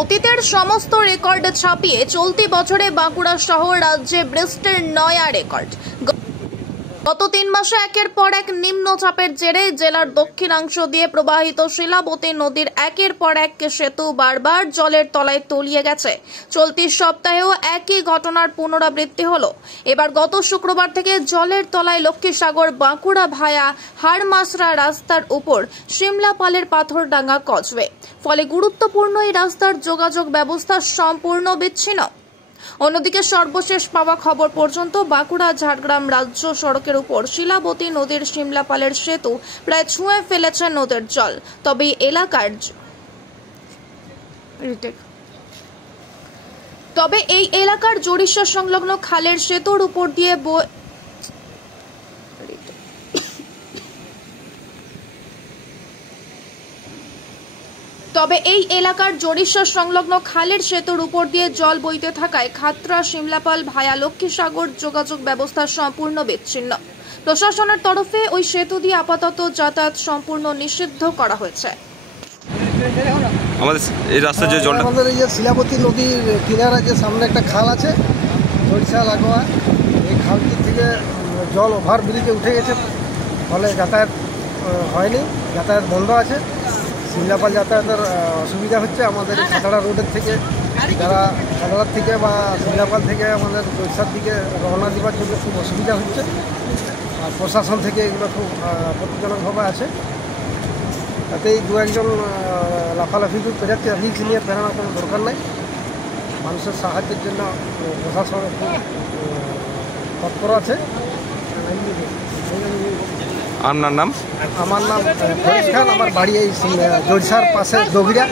অতীতের সমস্ত রেকর্ড ছাপিয়ে চলতি বছরে বাঁকুড়া শহর রাজ্যে বৃষ্টির নয়া রেকর্ড। গত ৩ মাসে একের পর এক নিম্নচাপের জেরে জেলার দক্ষিণাংশ দিয়ে প্রবাহিত শিলাবতী নদীর একের পর এক সেতু বারবার জলের তলায় তলিয়ে গেছে। চলতি সপ্তাহেও একই ঘটনার পুনরাবৃত্তি হলো। এবার গত শুক্রবার থেকে জলের তলায় লক্ষ্মীসাগর বাঁকুড়া ভায়া হাড়মাসরা রাস্তার উপর সিমলাপালের পাথরডাঙ্গা কজওয়ে। ফলে গুরুত্বপূর্ণ এই রাস্তার যোগাযোগ ব্যবস্থা সম্পূর্ণ বিচ্ছিন্ন। অন্যদিকে সর্বশেষ পাওয়া খবর পর্যন্ত বাঁকুড়া ঝাড়গ্রাম রাজ্য সড়কের উপর শিলাবতী নদীর সিমলাপালের সেতু প্রায় ছুঁয়ে ফেলেছে নদের জল। তবে এই এলাকার জড়িষ্যা সংলগ্ন খালের সেতুর উপর দিয়ে জল বইতে থাকায় খাতড়া সিমলাপাল ভায়া লক্ষ্মীসাগর যোগাযোগ ব্যবস্থা সম্পূর্ণ বিচ্ছিন্ন। প্রশাসনের তরফে ওই সেতু দিয়ে আপাতত যাতায়াত সম্পূর্ণ নিষিদ্ধ করা হয়েছে। আমাদের এই রাস্তা যে জলটা আমাদের এই যে শিলাবতী নদীর কিনারে যে সামনে একটা খাল আছে সরিষা লাগোয়া, এই খালটি থেকে জল ওভার ব্রিজে উঠে গেছে, ফলে যাতায়াত হয়নি, যাতায়াত বন্ধ আছে। সিমলাপাল যাতায়াতের অসুবিধা হচ্ছে। আমাদের খাতড়া রোডের থেকে যারা খাতড়ার থেকে বা সিমলাপাল থেকে আমাদের বৈশাখ দিকে রওনা দেওয়ার জন্য খুব অসুবিধা হচ্ছে। আর প্রশাসন থেকে এগুলো খুব আপত্তিজনকভাবে আছে। তাতেই দু একজন লাফালাফি করে যাচ্ছে, রিস্ক নিয়ে ফেরানোর কোনো দরকার নাই। মানুষের সাহায্যের জন্য প্রশাসন খুব তৎপর আছে। আপনার নাম? আমার নাম ফরিদ খান, আমার বাড়ি এই জলসার পাশে দগিরা।